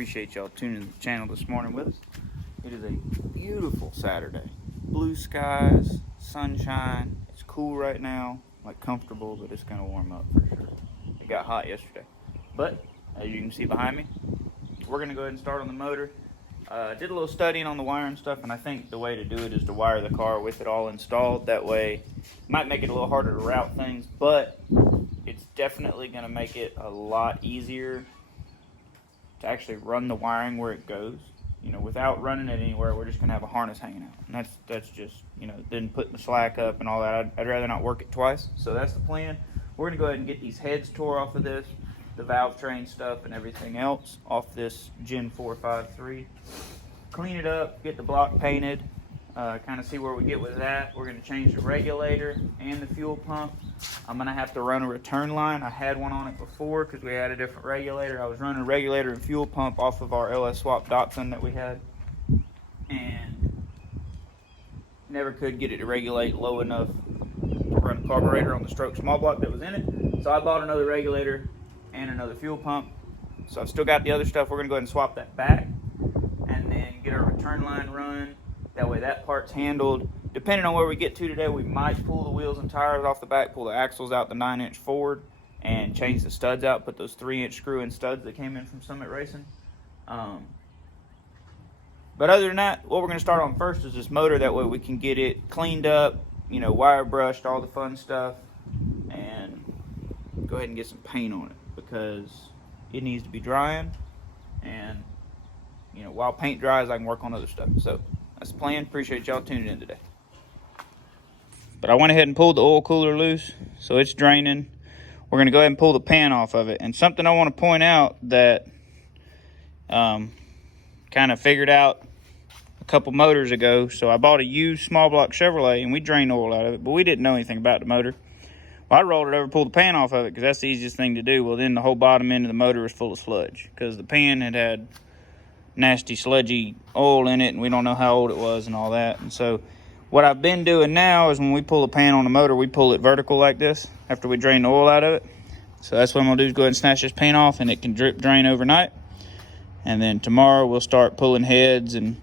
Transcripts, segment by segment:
Appreciate y'all tuning to the channel this morning with us. It is a beautiful Saturday. Blue skies, sunshine. It's cool right now, like comfortable, but it's gonna warm up for sure. It got hot yesterday. But as you can see behind me, we're gonna go ahead and start on the motor. Did a little studying on the wire and stuff, and I think the way to do it is to wire the car with it all installed. That way, might make it a little harder to route things, but it's definitely going to make it a lot easier to actually run the wiring where it goes. You know, without running it anywhere, we're just going to have a harness hanging out, and that's just, you know, then putting the slack up and all that. I'd rather not work it twice. So that's the plan. We're going to go ahead and get these heads tore off of this, the valve train stuff and everything else off this Gen 453. Clean it up, get the block painted, kind of see where we get with that. We're going to change the regulator and the fuel pump. I'm going to have to run a return line. I had one on it before because we had a different regulator. I was running a regulator and fuel pump off of our LS Swap Datsun that we had, and never could get it to regulate low enough to run a carburetor on the stroke small block that was in it. So I bought another regulator and another fuel pump. So I've still got the other stuff. We're going to go ahead and swap that back and then get our return line run. That way that part's handled. Depending on where we get to today, we might pull the wheels and tires off the back, pull the axles out the 9-inch forward, and change the studs out, put those 3-inch screw-in studs that came in from Summit Racing. But other than that, what we're going to start on first is this motor. That way we can get it cleaned up, you know, wire brushed, all the fun stuff, and go ahead and get some paint on it because it needs to be drying. And, you know, while paint dries, I can work on other stuff. So that's the plan. Appreciate y'all tuning in today. But I went ahead and pulled the oil cooler loose, so it's draining. We're going to go ahead and pull the pan off of it. And something I want to point out that kind of figured out a couple motors ago. So I bought a used small block Chevrolet, and we drained oil out of it, but we didn't know anything about the motor. Well, I rolled it over, pulled the pan off of it because that's the easiest thing to do. Well, then the whole bottom end of the motor was full of sludge because the pan had nasty sludgy oil in it, and we don't know how old it was and all that. And so what I've been doing now is when we pull the pan on the motor, we pull it vertical like this after we drain the oil out of it. So that's what I'm gonna do, is go ahead and snatch this paint off, and it can drip drain overnight. And then tomorrow we'll start pulling heads and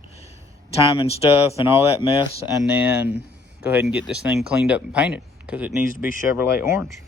timing stuff and all that mess, and then go ahead and get this thing cleaned up and painted because it needs to be Chevrolet orange.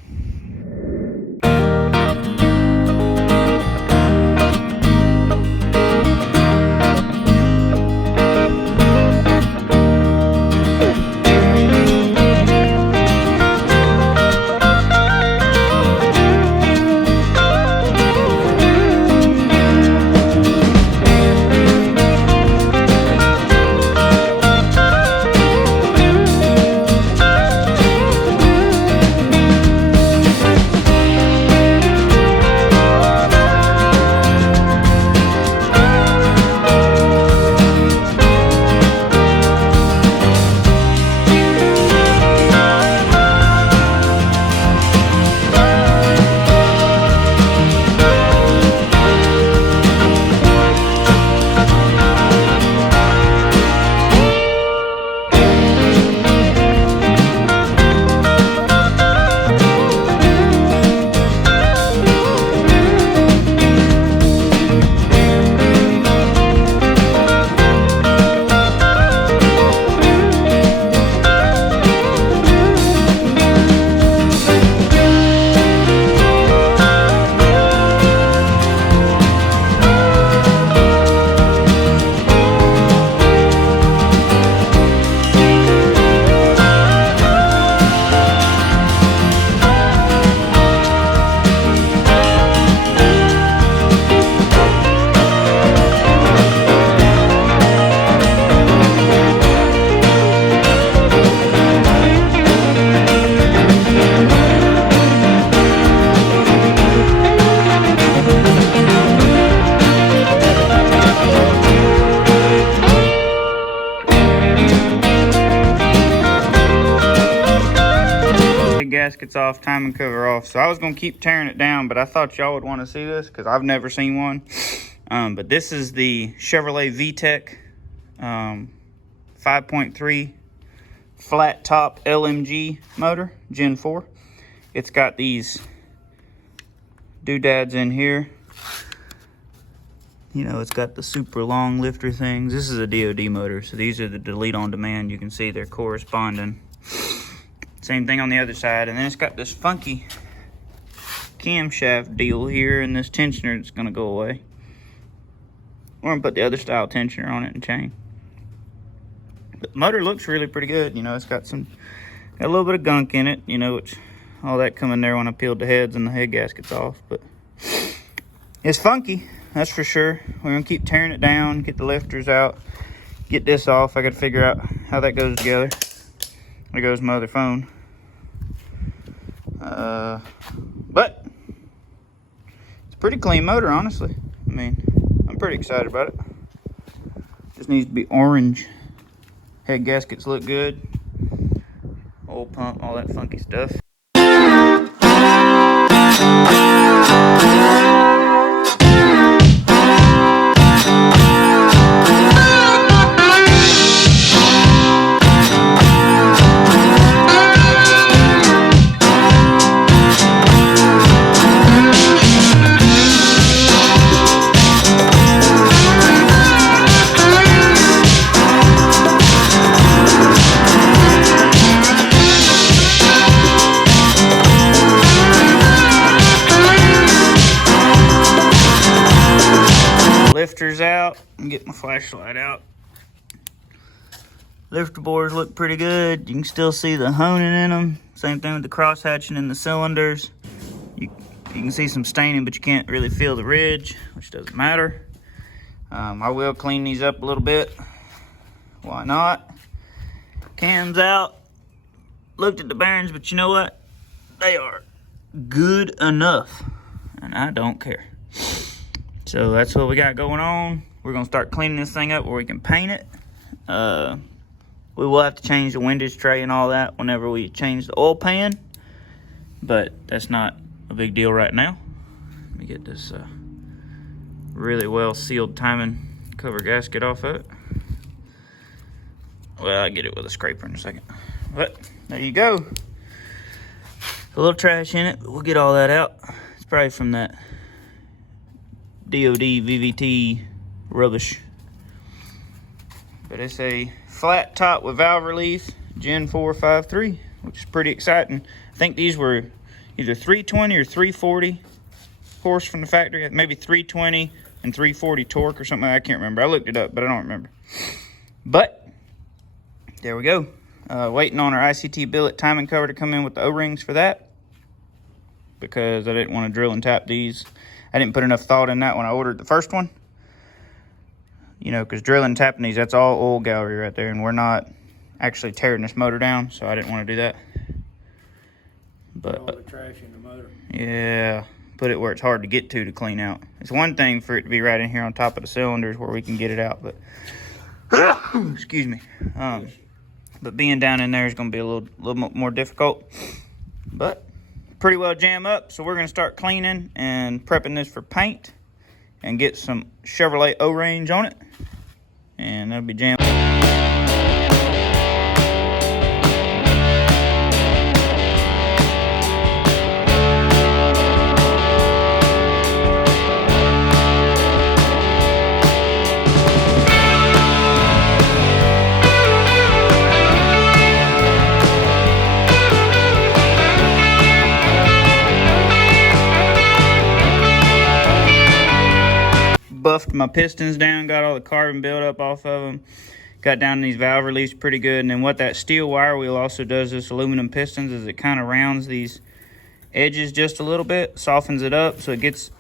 Gaskets off, timing cover off. So I was gonna keep tearing it down, but I thought y'all would want to see this because I've never seen one. But this is the Chevrolet VTEC 5.3 flat top LMG motor, Gen 4. It's got these doodads in here. You know, it's got the super long lifter things. This is a DOD motor, so these are the delete on demand. You can see they're corresponding. Same thing on the other side. And then it's got this funky camshaft deal here and this tensioner that's gonna go away. We're gonna put the other style tensioner on it and chain. But the motor looks really pretty good. You know, it's got a little bit of gunk in it, you know, which all that come in there when I peeled the heads and the head gaskets off. But it's funky. That's for sure. We're gonna keep tearing it down, get the lifters out, get this off. I gotta figure out how that goes together. There goes my other phone. But it's a pretty clean motor, honestly. I mean, I'm pretty excited about it. Just needs to be orange. Head gaskets look good. Oil pump, all that funky stuff. Lifters out and get my flashlight out. Lifter bores look pretty good. You can still see the honing in them. Same thing with the cross hatching in the cylinders. You can see some staining, but you can't really feel the ridge, which doesn't matter. I will clean these up a little bit. Why not? Cams out. Looked at the bearings, but you know what? They are good enough, and I don't care. So that's what we got going on. We're gonna start cleaning this thing up where we can paint it. We will have to change the windage tray and all that whenever we change the oil pan, but that's not a big deal right now. Let me get this really well sealed timing cover gasket off of it. Well, I'll get it with a scraper in a second. But there you go. A little trash in it, but we'll get all that out. It's probably from that DOD VVT rubbish. But it's a flat top with valve relief, Gen 453, which is pretty exciting. I think these were either 320 or 340 horse from the factory. Maybe 320 and 340 torque or something. I can't remember. I looked it up, but I don't remember. But there we go. Waiting on our ICT billet timing cover to come in with the O-rings for that, because I didn't want to drill and tap these. I didn't put enough thought in that when I ordered the first one. You know, because drilling and tapping these, that's all oil gallery right there, and we're not actually tearing this motor down, so I didn't want to do that. But all the trash in the motor. Yeah, put it where it's hard to get to clean out. It's one thing for it to be right in here on top of the cylinders where we can get it out, but excuse me. But being down in there is going to be a little more difficult. But pretty well jam up, so we're going to start cleaning and prepping this for paint and get some Chevrolet O-range on it, and that'll be jam. Buffed my pistons down, got all the carbon buildup off of them, got down these valve reliefs pretty good. And then what that steel wire wheel also does, this aluminum pistons, is it kind of rounds these edges just a little bit, softens it up, so it gets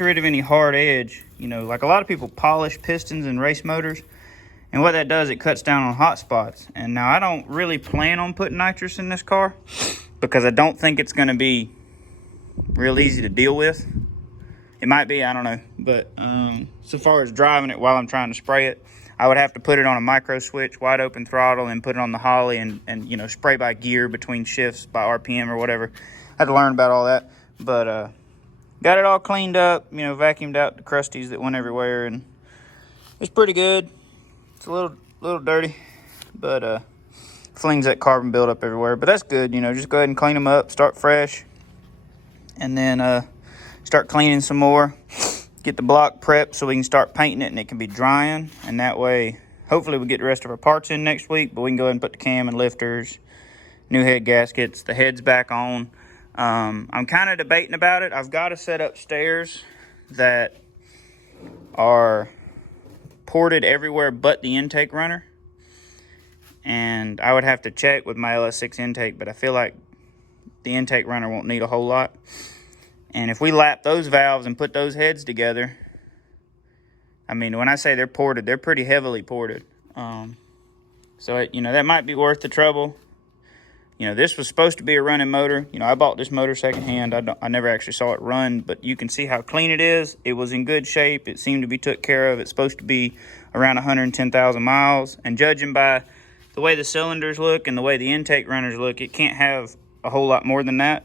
rid of any hard edge. You know, like a lot of people polish pistons in race motors, and what that does, it cuts down on hot spots. And now I don't really plan on putting nitrous in this car because I don't think it's going to be real easy to deal with. It might be, I don't know, but so far as driving it while I'm trying to spray it, I would have to put it on a micro switch, wide open throttle, and put it on the Holly and you know, spray by gear between shifts by RPM or whatever. I had to learn about all that, but got it all cleaned up, you know, vacuumed out the crusties that went everywhere, and it's pretty good. It's a little dirty, but flings that carbon buildup everywhere, but that's good. You know, just go ahead and clean them up, start fresh, and then start cleaning some more. get the block prepped so we can start painting it and it can be drying. And that way, hopefully we get the rest of our parts in next week, but we can go ahead and put the cam and lifters, new head gaskets, the heads back on. I'm kind of debating about it. I've got a set upstairs that are ported everywhere but the intake runner. And I would have to check with my LS6 intake, but I feel like the intake runner won't need a whole lot. And if we lap those valves and put those heads together, I mean, when I say they're ported, they're pretty heavily ported. So, you know, that might be worth the trouble. You know, this was supposed to be a running motor. You know, I bought this motor secondhand. I never actually saw it run, but you can see how clean it is. It was in good shape. It seemed to be took care of. It's supposed to be around 110,000 miles. And judging by the way the cylinders look and the way the intake runners look, it can't have a whole lot more than that.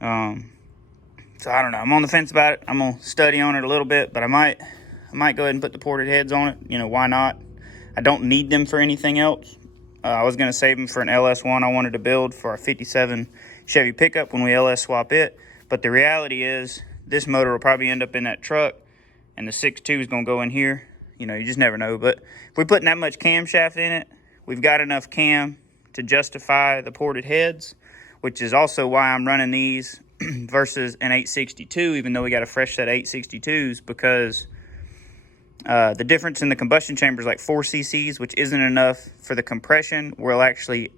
So I don't know. I'm on the fence about it. I'm gonna study on it a little bit, but I might go ahead and put the ported heads on it. You know, why not? I don't need them for anything else. I was gonna save them for an LS1 I wanted to build for a 57 Chevy pickup when we LS swap it. But the reality is, this motor will probably end up in that truck, and the 6.2 is gonna go in here. You know, you just never know. But if we're putting that much camshaft in it, we've got enough cam to justify the ported heads, which is also why I'm running these versus an 862, even though we got a fresh set of 862s, because the difference in the combustion chamber is like 4 cc's, which isn't enough for the compression. Will actually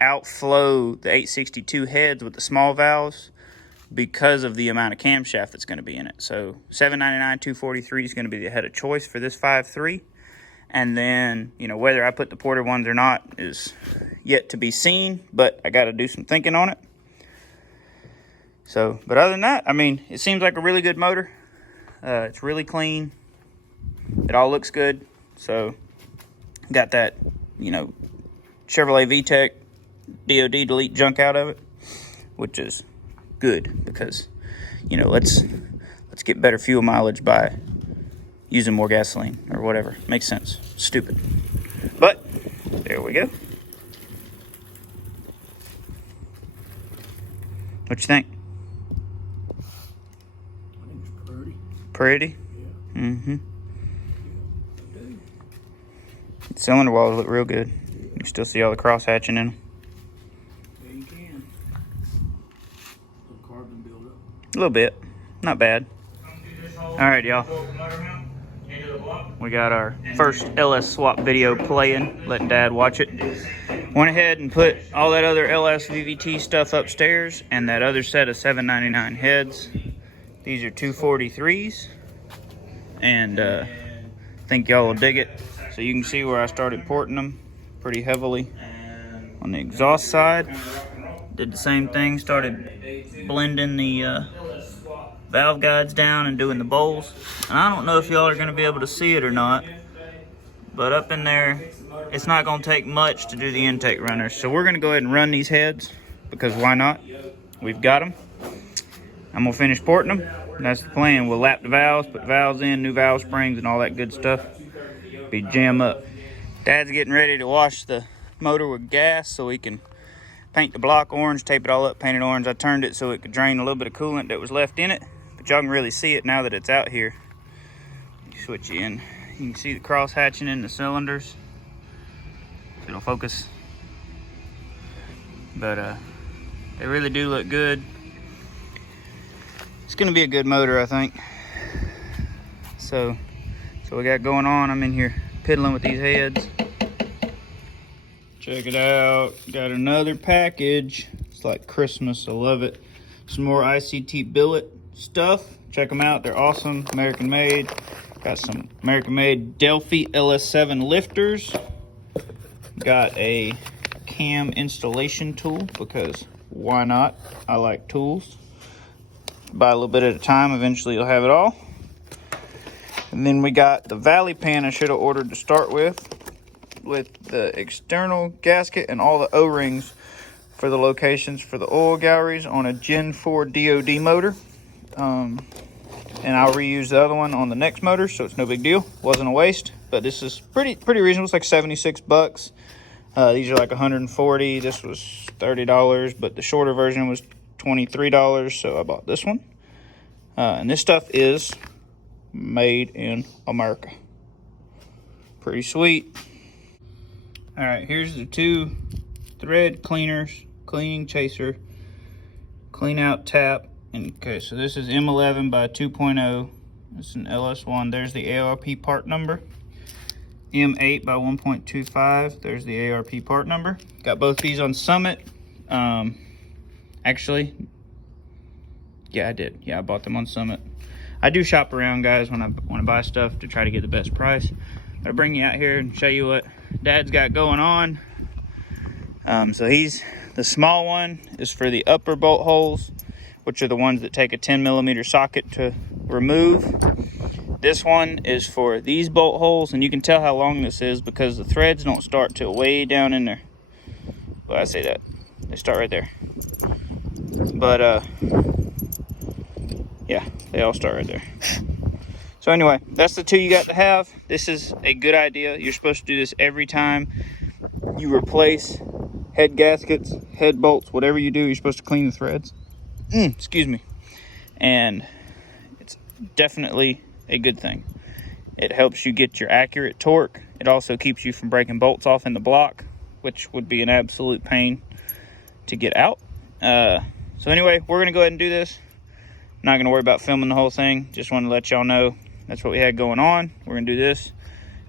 outflow the 862 heads with the small valves because of the amount of camshaft that's going to be in it. So 799, 243 is going to be the head of choice for this 5.3. And then, you know, whether I put the ported ones or not is yet to be seen, but I got to do some thinking on it. So, but other than that, I mean, it seems like a really good motor. It's really clean. It all looks good. So, got that, you know, Chevrolet VTEC DOD delete junk out of it, which is good because, you know, let's get better fuel mileage by using more gasoline or whatever. Makes sense. Stupid. But there we go. What you think? I think it's pretty. Pretty? Yeah. Mm-hmm. The cylinder walls look real good. You can still see all the cross hatching in them. Yeah, you can. Little carbon buildup. A little bit. Not bad. All right, y'all. We got our first LS swap video playing, letting Dad watch it. Went ahead and put all that other LS VVT stuff upstairs and that other set of 799 heads. These are 243s, and I think y'all will dig it. So you can see where I started porting them pretty heavily on the exhaust side. Did the same thing, started blending the valve guides down and doing the bowls. And I don't know if y'all are going to be able to see it or not, but up in there, it's not going to take much to do the intake runners. So we're going to go ahead and run these heads, because why not? We've got them. I'm going to finish porting them. That's the plan. We'll lap the valves, put valves in, new valve springs, and all that good stuff. Be jam up. Dad's getting ready to wash the motor with gas so he can paint the block orange, tape it all up, paint it orange. I turned it so it could drain a little bit of coolant that was left in it, but y'all can really see it now that it's out here. Switch in. You can see the cross hatching in the cylinders. So it'll focus. But they really do look good. It's gonna be a good motor, I think. So we got going on. I'm in here piddling with these heads. Check it out. Got another package. It's like Christmas. I love it. Some more ICT billet stuff. Check them out. They're awesome. American made. Got some American made Delphi LS7 lifters. Got a cam installation tool, because why not? I like tools. Buy a little bit at a time. Eventually you'll have it all. And then we got the valley pan I should have ordered to start with the external gasket and all the O-rings for the locations for the oil galleries on a Gen 4 DOD motor. And I'll reuse the other one on the next motor, so it's no big deal. Wasn't a waste, but this is pretty reasonable. It's like 76 bucks. These are like 140. This was $30, but the shorter version was $23, so I bought this one. And this stuff is made in America. Pretty sweet. All right, here's the 2 thread cleaners, cleaning chaser, clean out tap. And okay, so this is M11 by 2.0. It's an LS1. There's the ARP part number. M8 by 1.25. There's the ARP part number. Got both these on Summit. Actually, yeah, I did. Yeah, I bought them on Summit. I do shop around, guys, when I want to buy stuff to try to get the best price. I'll bring you out here and show you what Dad's got going on. So the small one is for the upper bolt holes, which are the ones that take a 10mm socket to remove. This one is for these bolt holes, and you can tell how long this is because the threads don't start till way down in there. Well, I say that. They start right there. But, yeah, they all start right there. So anyway, that's the 2 you got to have. This is a good idea. You're supposed to do this every time you replace head gaskets, head bolts, whatever you do, you're supposed to clean the threads. Excuse me. And it's definitely a good thing. It helps you get your accurate torque. It also keeps you from breaking bolts off in the block, which would be an absolute pain to get out. So anyway, we're gonna go ahead and do this. Not gonna worry about filming the whole thing. Just want to let y'all know that's what we had going on. We're gonna do this,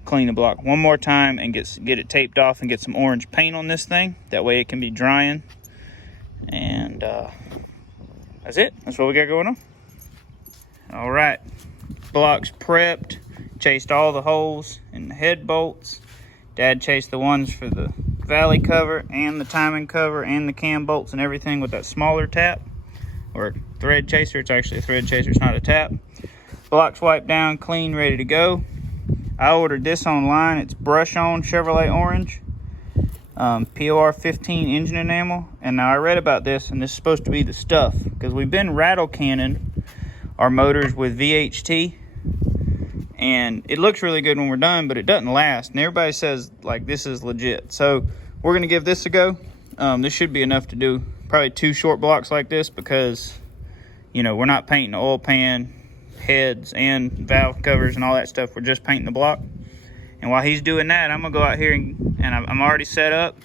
clean the block one more time, and get it taped off and get some orange paint on this thing. That way it can be drying. And that's it. That's what we got going on. All right, block's prepped. Chased all the holes in the head bolts. Dad chased the ones for the valley cover and the timing cover and the cam bolts and everything with that smaller tap or thread chaser. It's actually a thread chaser, it's not a tap. Block's wiped down, clean, ready to go. I ordered this online. It's brush on Chevrolet Orange, POR15 engine enamel. And now I read about this, and this is supposed to be the stuff because we've been rattle canning our motors with VHT, and it looks really good when we're done, but it doesn't last. And everybody says like this is legit, so we're gonna give this a go. This should be enough to do probably 2 short blocks like this because, you know, we're not painting the oil pan, heads, and valve covers and all that stuff. We're just painting the block. And while he's doing that, I'm gonna go out here and I'm already set up.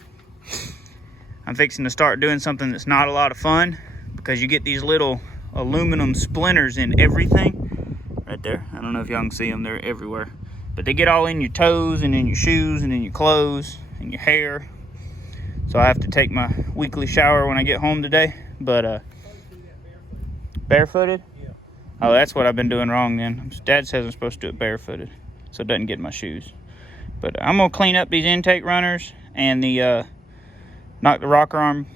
I'm fixing to start doing something that's not a lot of fun because you get these little aluminum splinters in everything right there. I don't know if y'all can see them, they're everywhere, but they get all in your toes and in your shoes and in your clothes and your hair. So I have to take my weekly shower when I get home today. But barefooted? Yeah. Oh, that's what I've been doing wrong then. Dad says I'm supposed to do it barefooted so it doesn't get in my shoes. But I'm gonna clean up these intake runners and the knock the rocker arm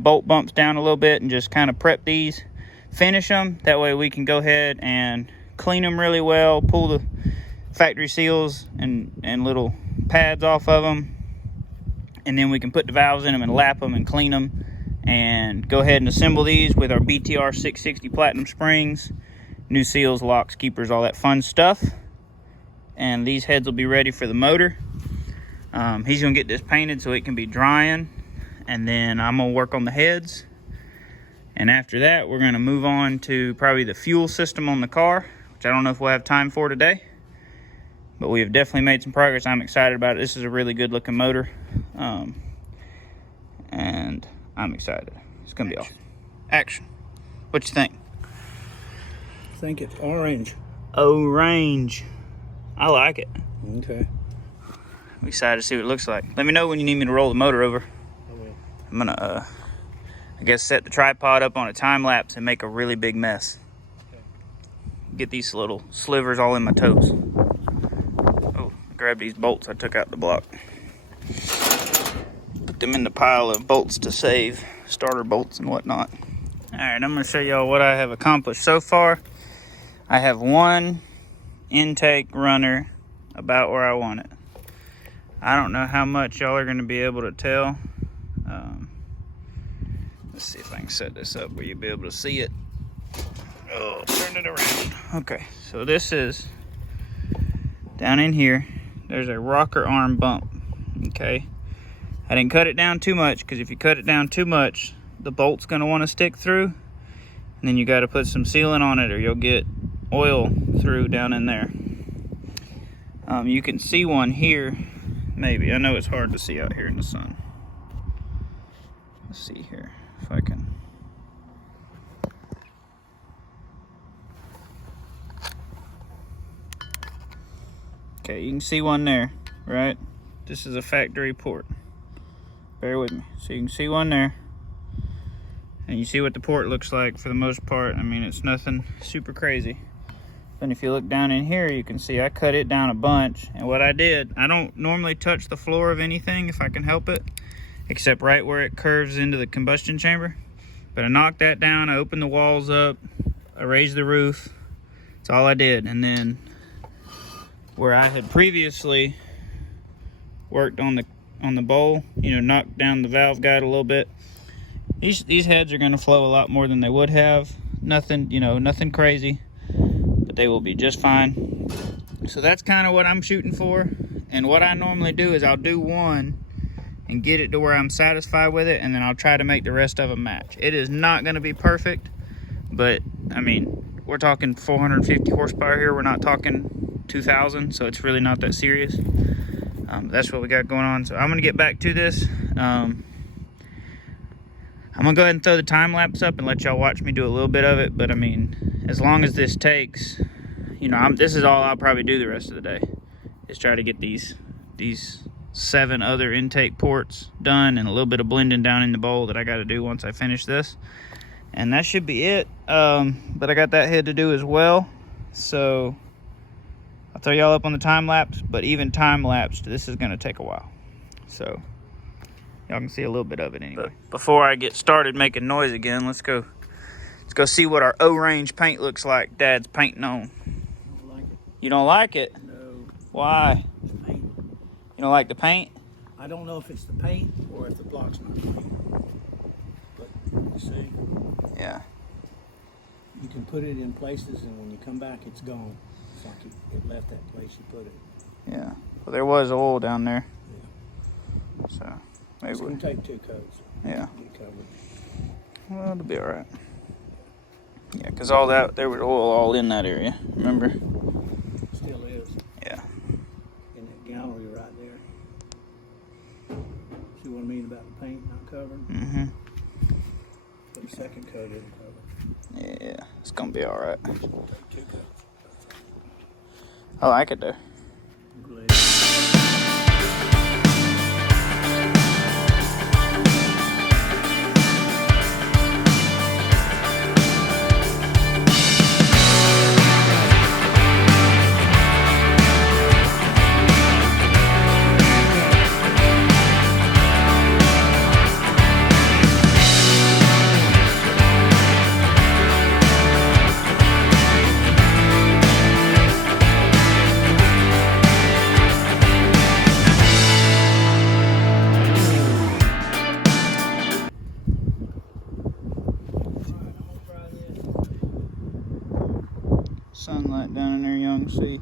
bolt bumps down a little bit and just kind of prep these, finish them. That way we can go ahead and clean them really well, pull the factory seals and little pads off of them, and then we can put the valves in them and lap them and clean them and go ahead and assemble these with our BTR 660 Platinum springs, new seals, locks, keepers, all that fun stuff. And these heads will be ready for the motor. He's gonna get this painted so it can be drying, and then I'm gonna work on the heads. And after that, we're gonna move on to probably the fuel system on the car, which I don't know if we'll have time for today, but we have definitely made some progress. I'm excited about it. This is a really good looking motor, and I'm excited. It's gonna be awesome. Action. What you think? I think it's orange. Orange. I like it. Okay. I'm excited to see what it looks like. Let me know when you need me to roll the motor over. I will. I'm gonna, I guess, set the tripod up on a time lapse and make a really big mess. Okay. Get these little slivers all in my toes. Oh, grab these bolts I took out the block. Put them in the pile of bolts to save, starter bolts and whatnot. All right, I'm gonna show y'all what I have accomplished so far. I have one intake runner about where I want it. I don't know how much y'all are gonna be able to tell. Let's see if I can set this up where you'll be able to see it. Oh, turn it around. Okay, so this is down in here. There's a rocker arm bump, okay? I didn't cut it down too much because if you cut it down too much, the bolt's gonna wanna stick through, and then you gotta put some sealant on it or you'll get oil through down in there. You can see one here, maybe. I know it's hard to see out here in the sun. Let's see here if I can. Okay, you can see one there, right? This is a factory port. Bear with me. So you can see one there. And you see what the port looks like for the most part. I mean, it's nothing super crazy. Then if you look down in here, you can see I cut it down a bunch. And what I did, I don't normally touch the floor of anything if I can help it, except right where it curves into the combustion chamber. But I knocked that down, I opened the walls up, I raised the roof. That's all I did. And then where I had previously worked on the bowl, you know, knocked down the valve guide a little bit. These heads are going to flow a lot more than they would have. Nothing, you know, nothing crazy, but they will be just fine. So that's kind of what I'm shooting for. And what I normally do is I'll do one and get it to where I'm satisfied with it, and then I'll try to make the rest of them match. It is not going to be perfect, but I mean, we're talking 450 horsepower here. We're not talking 2,000, so it's really not that serious. That's what we got going on. So I'm going to get back to this. I'm gonna go ahead and throw the time lapse up and let y'all watch me do a little bit of it. But I mean, as long as this takes, you know, this is all I'll probably do the rest of the day, is try to get these 7 other intake ports done and a little bit of blending down in the bowl that I got to do once I finish this, and that should be it. But I got that head to do as well, so I'll throw y'all up on the time lapse. But even time lapsed, this is gonna take a while, so y'all can see a little bit of it anyway. But before I get started making noise again, let's go see what our O-range paint looks like Dad's painting on. I don't like it. You don't like it? No. Why? It's paint. You don't like the paint? I don't know if it's the paint or if the block's not clean. But you see, Yeah. you can put it in places, and when you come back, it's gone. It's like it left that place you put it. Yeah. Well, there was oil down there. Yeah. So maybe It's going to take 2 coats. Yeah. Get covered. Well, it'll be all right. Yeah, because all that, there was oil all in that area, remember? Still is. Yeah. In that gallery right there. See what I mean about the paint not covered? Mm-hmm. But the second coat isn't covered. Yeah, it's going to be all right. It's going to take 2 coats. I like it, though. I'm glad. Sunlight down in there, y'all can see.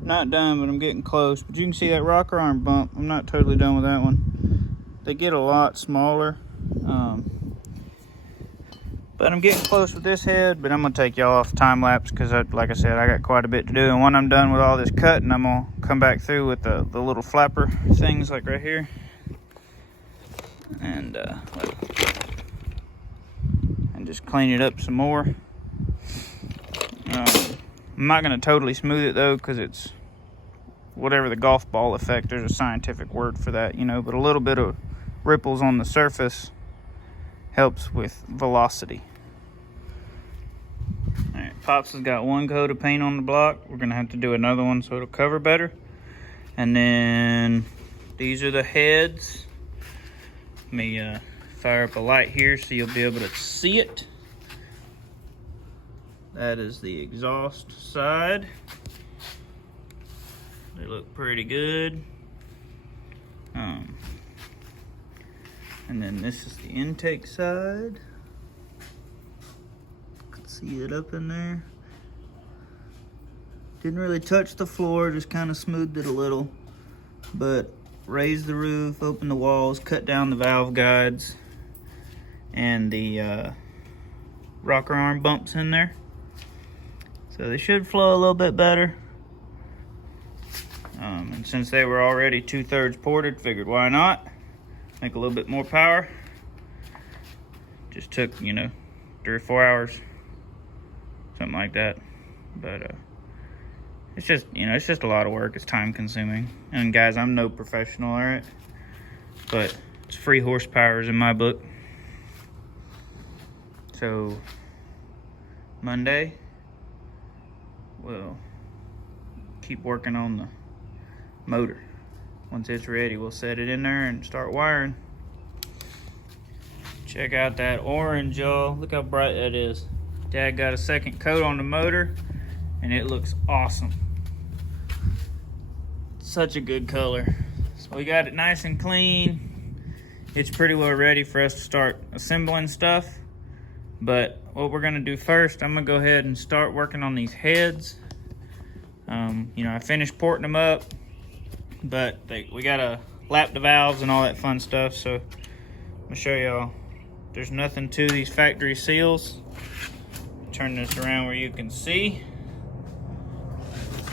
Not done, but I'm getting close. But you can see that rocker arm bump. I'm not totally done with that one. They get a lot smaller. But I'm getting close with this head, but I'm going to take y'all off time lapse because, like I said, I got quite a bit to do. And when I'm done with all this cutting, I'm going to come back through with the little flapper things like right here. And just clean it up some more. I'm not going to totally smooth it though, because it's whatever the golf ball effect. There's a scientific word for that, you know, but a little bit of ripples on the surface helps with velocity. All right, Pops has got 1 coat of paint on the block. We're going to have to do another one so it'll cover better. And then these are the heads. Let me fire up a light here so you'll be able to see it. That is the exhaust side. They look pretty good. And then this is the intake side. You can see it up in there. Didn't really touch the floor, just kind of smoothed it a little. But raised the roof, opened the walls, cut down the valve guides, and the rocker arm bumps in there. So So they should flow a little bit better. And since they were already 2/3 ported, figured why not make a little bit more power. Just took, you know, 3 or 4 hours, something like that. But it's just, you know, it's just a lot of work. It's time consuming. And guys, I'm no professional, all right? But it's free horsepower in my book. So Monday, we'll keep working on the motor. Once it's ready, we'll set it in there and start wiring. Check out that orange, y'all. Look how bright that is. Dad got a second coat on the motor and it looks awesome. Such a good color. So we got it nice and clean. It's pretty well ready for us to start assembling stuff. But what we're gonna do first, I'm gonna go ahead and start working on these heads. You know, I finished porting them up, but we gotta lap the valves and all that fun stuff. So I'm gonna show y'all. There's nothing to these factory seals. Turn this around where you can see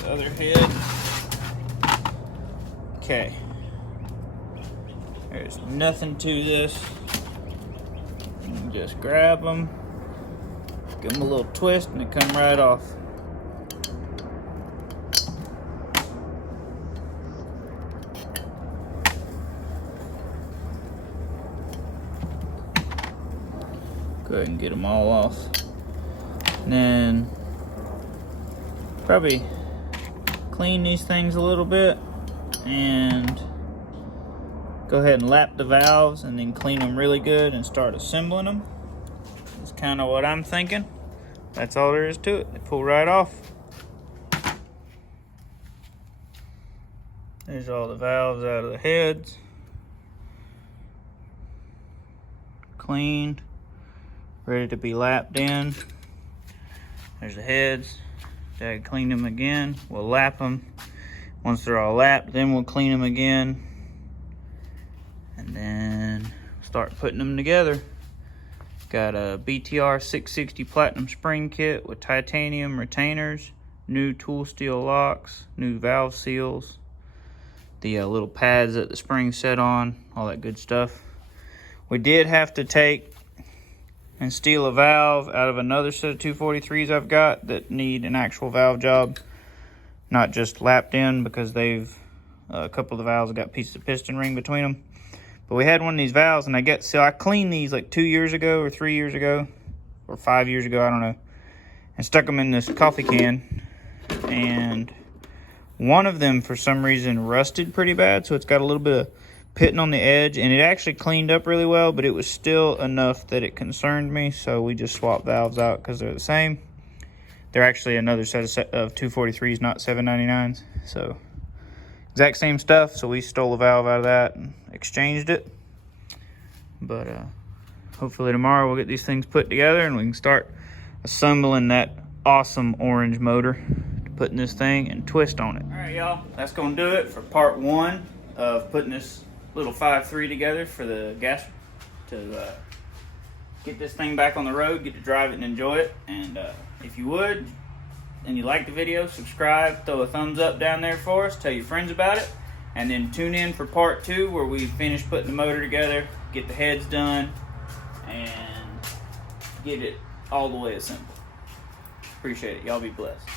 the other head. Okay. There's nothing to this. You can just grab them, give them a little twist, and they come right off. Go ahead and get them all off. And then probably clean these things a little bit and go ahead and lap the valves and then clean them really good and start assembling them. That's kind of what I'm thinking. That's all there is to it. They pull right off. There's all the valves out of the heads. Cleaned. Ready to be lapped in. There's the heads. Dad cleaned them again. We'll lap them. Once they're all lapped, then we'll clean them again. And then start putting them together. Got a BTR 660 Platinum spring kit with titanium retainers, new tool steel locks, new valve seals, the little pads that the springs set on, all that good stuff. We did have to take and steal a valve out of another set of 243s I've got that need an actual valve job, not just lapped in, because they've a couple of the valves got pieces of piston ring between them. But we had one of these valves, and I cleaned these like 2 years ago or 3 years ago or 5 years ago, I don't know, and stuck them in this coffee can. And one of them for some reason rusted pretty bad, so it's got a little bit of pitting on the edge, and it actually cleaned up really well, but it was still enough that it concerned me. So we just swapped valves out because they're the same. They're actually another set of 243s, not 799s. So exact same stuff. So we stole a valve out of that and exchanged it. But hopefully tomorrow we'll get these things put together and we can start assembling that awesome orange motor to put in this thing and twist on it. All right, y'all, that's gonna do it for part 1 of putting this little 5.3 together for the Gasser to get this thing back on the road, get to drive it and enjoy it. And if you would, and you like the video, subscribe, throw a thumbs up down there for us, tell your friends about it, and then tune in for part 2 where we finish putting the motor together, get the heads done, and get it all the way assembled. Appreciate it. Y'all be blessed.